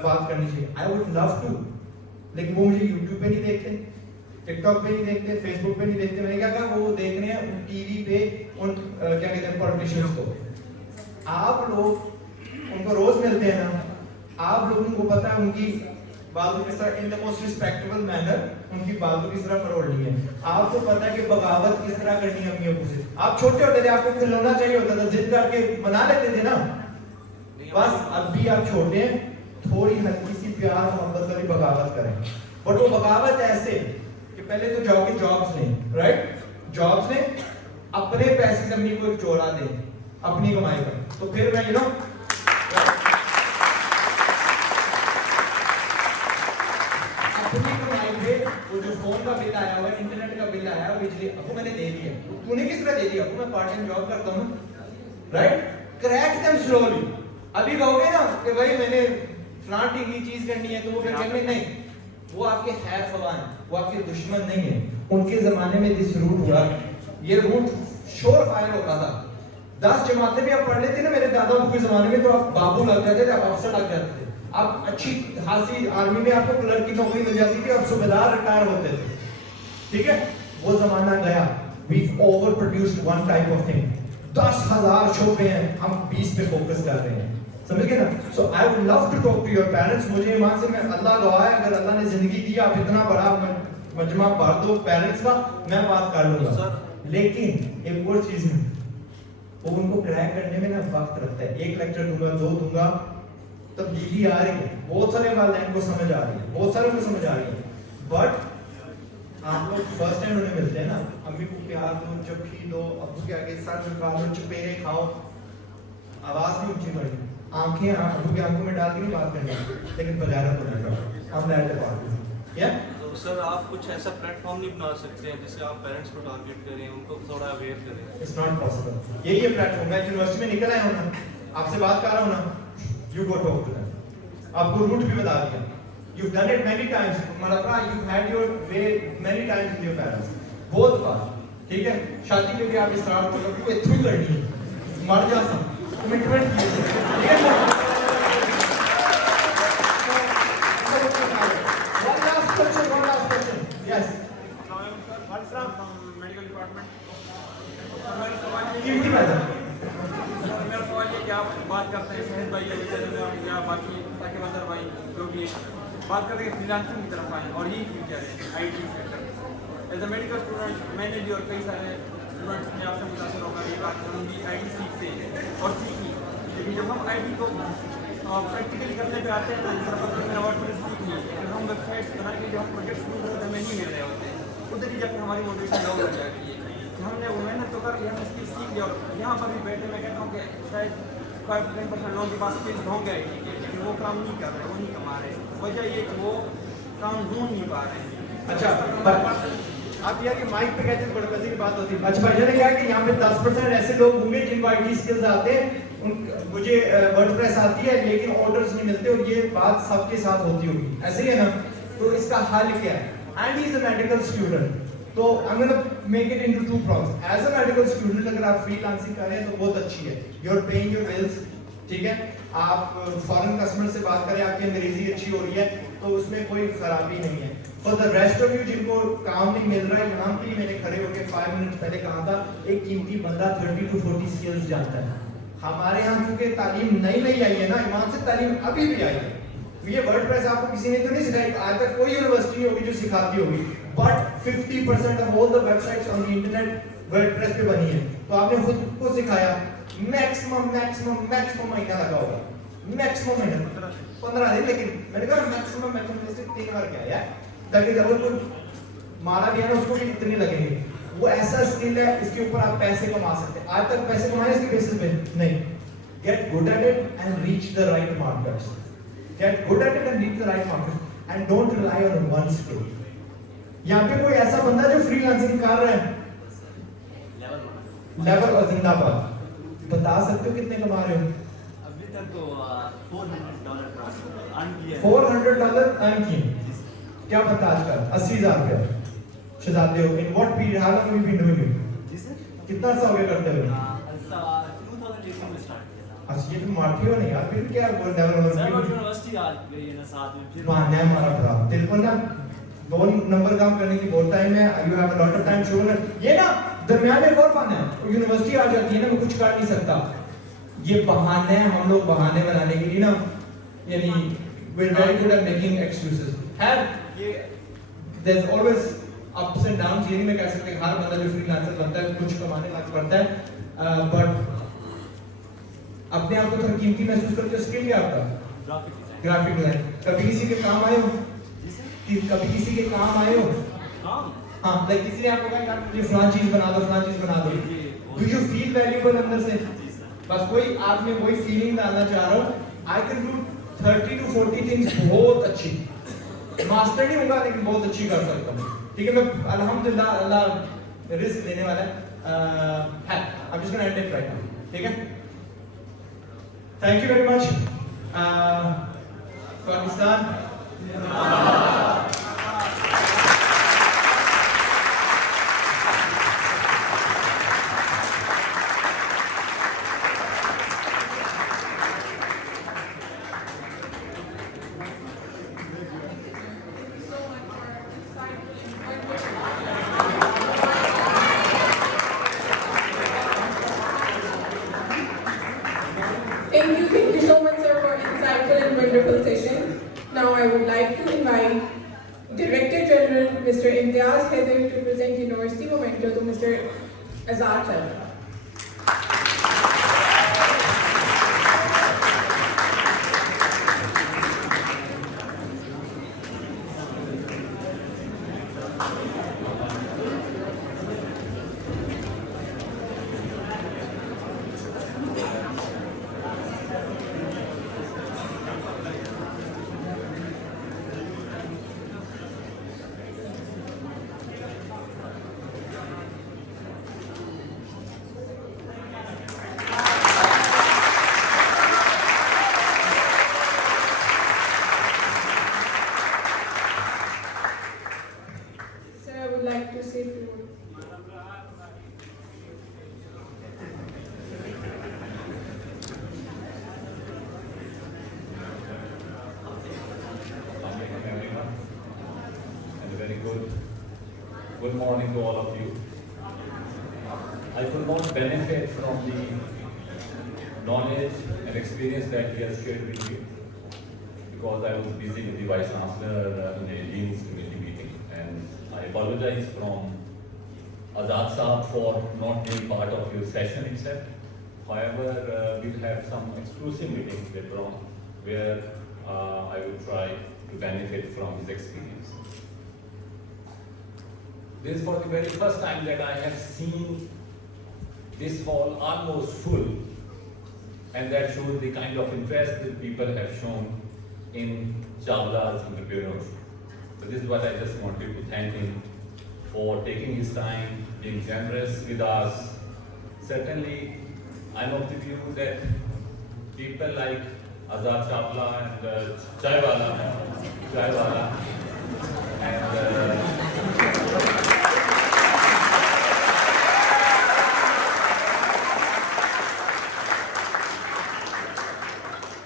बात करनी चाहिए. आई वुड लव टू, लेकिन वो मुझे YouTube पे नहीं देखते, TikTok पे नहीं देखते, Facebook पे नहीं देखते. मैंने क्या कहा, वो देख रहे हैं टीवी पे उन क्या कहते हैं पॉलिटिशियंस को. आप लोग उनको रोज मिलते हैं ना, आप लोगों को पता है उनकी बाजू किस तरह in the most respectable manner उनकी बाजू किस तरह मरोड़नी है. आपको पता है कि बगावत किस तरह करनी है अम्मी अब्बू से. आप छोटे होते थे, आपको खिलौना चाहिए होता था, जिद करके मना लेते थे ना. बस अब भी आप छोटे हैं, थोड़ी हल्की सी प्यार मोहब्बत वाली बगावत करें. बट वो बगावत ऐसे कि पहले तो जाओ के जॉब्स लें, राइट? जॉब्स लें, अपने पैसे से अम्मी को एक चोरा दें अपनी कमाई पर. तो फिर मैं अपनी कमाई पे वो जो फोन का बिल आया हुआ, इंटरनेट का बिल आया, बिजली आपको मैंने दे दिया. तूने किस तरह दे दिया? आपको मैं पार्ट टाइम जॉब करता हूँ, राइट? Crack them slowly. अभी कहोगे ना कि भाई मैंने फ्लांटी की चीज करनी है, तो वो फिर कहने नहीं, वो आपके खैर ख्वाह हैं, वो आपके दुश्मन नहीं है. उनके जमाने में जिस रूट हुआ, ये रूट शोर फायर होता था. 10 जमातें भी आप पढ़ लेते ना मेरे दादा के जमाने में, तो आप बाबू लग जाते थे, आप अफसर लग जाते थे, आप अच्छी खासी आर्मी में आपको क्लर्क की नौकरी मिल जाती थी, आप सूबेदार रिटायर होते थे. ठीक है, वो जमाना गया. We over produced one type of thing. 10,000 शोबे हैं, हम 20 पे फोकस कर रहे हैं. समझ गए ना? So I would love to talk to your parents. मुझे ईमान से, मैं अल्लाह गवाह है, अगर अल्लाह ने जिंदगी दी, आप इतना बड़ा मजमा भर दो पेरेंट्स का, मैं बात कर लूंगा. लेकिन एक और चीज है, वो उनको क्रैक करने में ना वक्त लगता है. 1 लेक्चर दूंगा, 2 दूंगा, तब्दीली आ रही है. बहुत सारे वालिदैन को समझ आ रही है, बहुत सारे को समझ आ रही है. बट आप लोग फर्स्ट टाइम उन्हें मिलते हैं ना, अम्मी को प्यार दो, चप्पी दो, अब्बू के आगे सर झुका लो, चपेरे खाओ, आवाज नहीं ऊंची करें, आंखें अब्बू की आंखों में डाल के नहीं बात करनी, लेकिन बजारत हो जाएगा. हम लाइट बात या तो सर आप कुछ ऐसा प्लेटफॉर्म नहीं बना सकते हैं जिससे आप पेरेंट्स को टारगेट करें, उनको थोड़ा अवेयर करें? It's not possible. यही है प्लेटफॉर्म. मैं यूनिवर्सिटी में निकल आया हूं ना, आपसे बात कर रहा हूं ना, you go talk to them. आपको रूट भी बता दिया. You've done it many times. मलका, you've had your way many times with your parents. बहुत बार. ठीक है, शादी में भी आप इस तरह को लोग को इतनी करनी है, मर जा सब कमिटमेंट कीजिए. ठीक है ना? One last question. Yes. Medical department. कीमती बात है. मेरा सवाल ये कि आप बात करते हैं शहीद भाई या बाकी ताकि मदर भाई जो भी बात करते हैं फ्रीलांसिंग की तरफ आए, और यही फ्यूचर है IT sector. As a medical student मैंने भी और कई सारे स्टूडेंट्स ने आपसे मुतासर होगा ये बात कि हम भी आईटी सीखते हैं और सीखी, लेकिन जब हम आईटी को प्रैक्टिकली करने पे आते हैं तो इस तरफ मैंने वर्ड में सीखी है. जब हम वेबसाइट्स बना के जो हम प्रोजेक्ट शुरू करते हैं हमें नहीं मिल रहे होते, उधर ही जाकर हमारी मोटिवेशन डाउन हो जाती है. हमने वो मेहनत तो कर ली, हम इसकी सीख लिया, और यहाँ पर भी बैठे मैं कहता हूँ कि शायद 5-10% लोगों के पास स्किल्स होंगे लेकिन वो काम नहीं कर रहे, वो नहीं कमा रहे. वजह ये कि वो काम ढूंढ नहीं पा रहे हैं. अच्छा, आप यार ये माइक पे कहते हैं बड़े मजे की बात होती है. अच्छा भाई ने कहा कि यहाँ पे 10% ऐसे लोग होंगे जिनको आईटी स्किल्स आते हैं, मुझे वर्डप्रेस आती है लेकिन ऑर्डर्स नहीं मिलते, और ये बात सबके साथ होती होगी. ऐसे ही है ना? तो इसका हल क्या है? And he is a medical student, तो I am gonna make it into two problems. As a medical student अगर आप फ्रीलांसिंग कर रहे हैं तो बहुत अच्छी है. You are paying your bills, ठीक है. आप फॉरेन कस्टमर से बात करें, आपकी अंग्रेजी अच्छी हो रही है तो उसमें कोई खराबी नहीं है. For the rest of you जिनको काम नहीं मिल रहा है, यहाँ पे मैंने खड़े होकर 5 मिनट पहले कहा था, एक कीमती बंदा 30 to 40 स्किल्स जानता है. हमारे यहाँ क्योंकि तालीम नई आई है ना, ईमान से तालीम अभी भी आई है. ये वर्डप्रेस आपको किसी ने तो नहीं सिखाई, आज तक कोई यूनिवर्सिटी होगी जो सिखाती होगी, but 50% of all the websites on the internet WordPress पे बनी है. तो आपने खुद को सिखाया, मैक्सिमम महीना लगा होगा, मैक्सिमम महीना 15 दिन, लेकिन मैंने कहा मैक्सिमम 3 बार क्या है, ताकि जब कोई मारा भी है ना उसको भी इतने लगेंगे. वो ऐसा स्किल है, इसके ऊपर आप पैसे कमा सकते हैं. आज तक पैसे कमाए इसके बेसिस पे नहीं. Get good at it and reach the right markets. Get good at it and reach the right market and don't rely on one skill. यहाँ पे कोई ऐसा बंदा जो फ्रीलांसिंग कर रहा है, लेवल और जिंदाबाद, बता सकते हो कितने कमा रहे हो? अभी तक तो $400 अर्न किया. $400 अर्न किए. क्या पता आजकल 80,000 रुपया शहजादे हो. In what period, how long have you been doing it? जी सर. कितना अर्सा हो गया करते हुए? 2018 में स्टार्ट किया था. अच्छा ये तुम मारते हो नहीं यार, फिर क्या लेवल सर हो? यूनिवर्सिटी आ गई है ना साथ में, फिर बहाना है हमारा भरा. तेरे को ना 2 नंबर काम करने की बहुत टाइम है. You have a lot of time show. ये ना दरमियान में एक और बहाना है, यूनिवर्सिटी आ जाती है ना, मैं कुछ कर नहीं सकता. ये बहाने हैं, हम लोग बहाने बनाने के लिए ना, यानी we are very good at making excuses. Have ये there is always ups and downs. ये नहीं मैं कह सकता कि हर बंदा जो फ्रीलांसर बनता है कुछ कमाने लग पड़ता है, बट अपने आप को थोड़ा कीमती महसूस करते हो. स्किल क्या आपका? Graphic design. कभी किसी के काम आए हो? कभी किसी के काम आए हो? हाँ, लाइक किसी ने आपको कहा यार मुझे फलां चीज बना दो, फलां चीज बना दो. डू यू फील वैल्यूएबल अंदर से? बस कोई आप में वही फीलिंग डालना चाह रहा हूँ. I can do 30 to 40 things बहुत अच्छी. मास्टर नहीं होगा लेकिन बहुत अच्छी कर सकता हूँ. ठीक है, मैं अल्हम्दुलिल्लाह, अल्लाह रिस्क देने वाला है. I'm just gonna end it right now. ठीक है, thank you very much. Pakistan Thank you so much, sir, for insightful and wonderful session. Now I would like to invite Director General Mr. Imtiaz Haider to present University Memento to Mr. Azad Chalra. Sir, I would like to say a few words. Everyone, and a very good morning to all of you. I could not benefit from the knowledge and experience that he has shared with you because I was busy with the Vice Chancellor in a Dean's Committee meeting, and I apologize from Azad Saab for not being part of your session itself. However, we'll have some exclusive meetings later on where I will try to benefit from his experience. This is for the very first time that I have seen this hall almost full, and that shows the kind of interest that people have shown in Chawla's entrepreneurship. So this is what I just wanted to thank him for taking his time, being generous with us. Certainly, I'm of the view that people like Azad Chawla and Chaiwala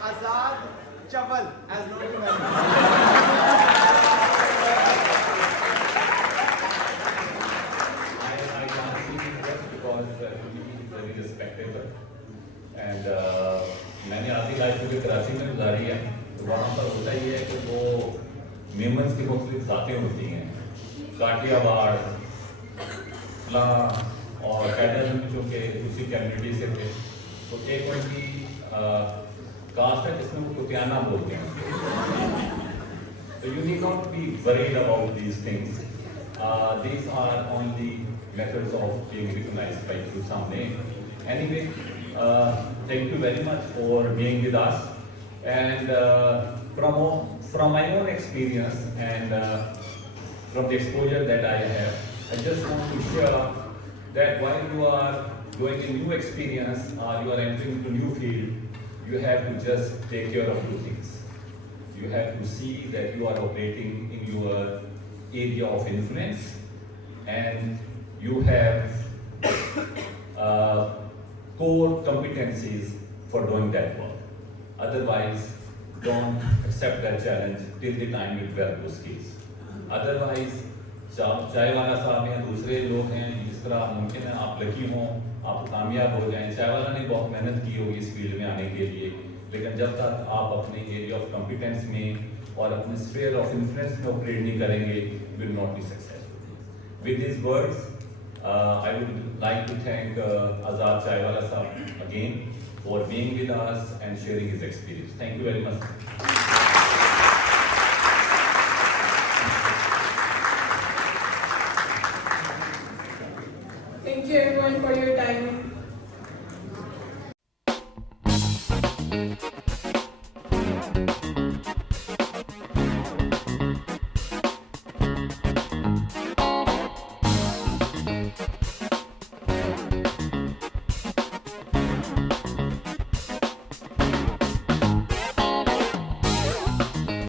Azad Chaval, as known to many. I can't see him just because he is very respectable. And मैंने आधी life क्योंकि कराची में गुजारी है, तो वहाँ पर होता ही है कि वो मेमन्स की मुख्तलिफ ज़ातें होती हैं, काठियावाड़, फलां और कैडर में जो कि दूसरी कम्युनिटी से थे, तो एक उनकी कास्ट है जिसमें वो कुतियाना बोलते हैं. So you need not be worried about these things. These are only methods of being recognized by you someday. Anyway, thank you very much for being with us. And from my own experience and from the exposure that I have, I just want to share that while you are going a new experience or you are entering into new field, you have to just take care of two things. You have to see that you are operating in your area of influence and you have core competencies for doing that work. Otherwise, don't accept that challenge till the time you develop those skills. Otherwise, चाय वाला साहब या दूसरे लोग हैं जिस तरह मुमकिन है आप लकी हों, आप कामयाब हो जाएं. चाय वाला ने बहुत मेहनत की होगी इस फील्ड में आने के लिए, लेकिन जब तक आप अपने एरिया ऑफ कॉम्पिटेंस में और अपने स्फीयर ऑफ इन्फ्लुएंस में ऑपरेट नहीं करेंगे, will not be successful. With this words, I would like to thank Azad Chaiwala sahab again for being with us and sharing his experience. Thank you very much. Thank you everyone for your time.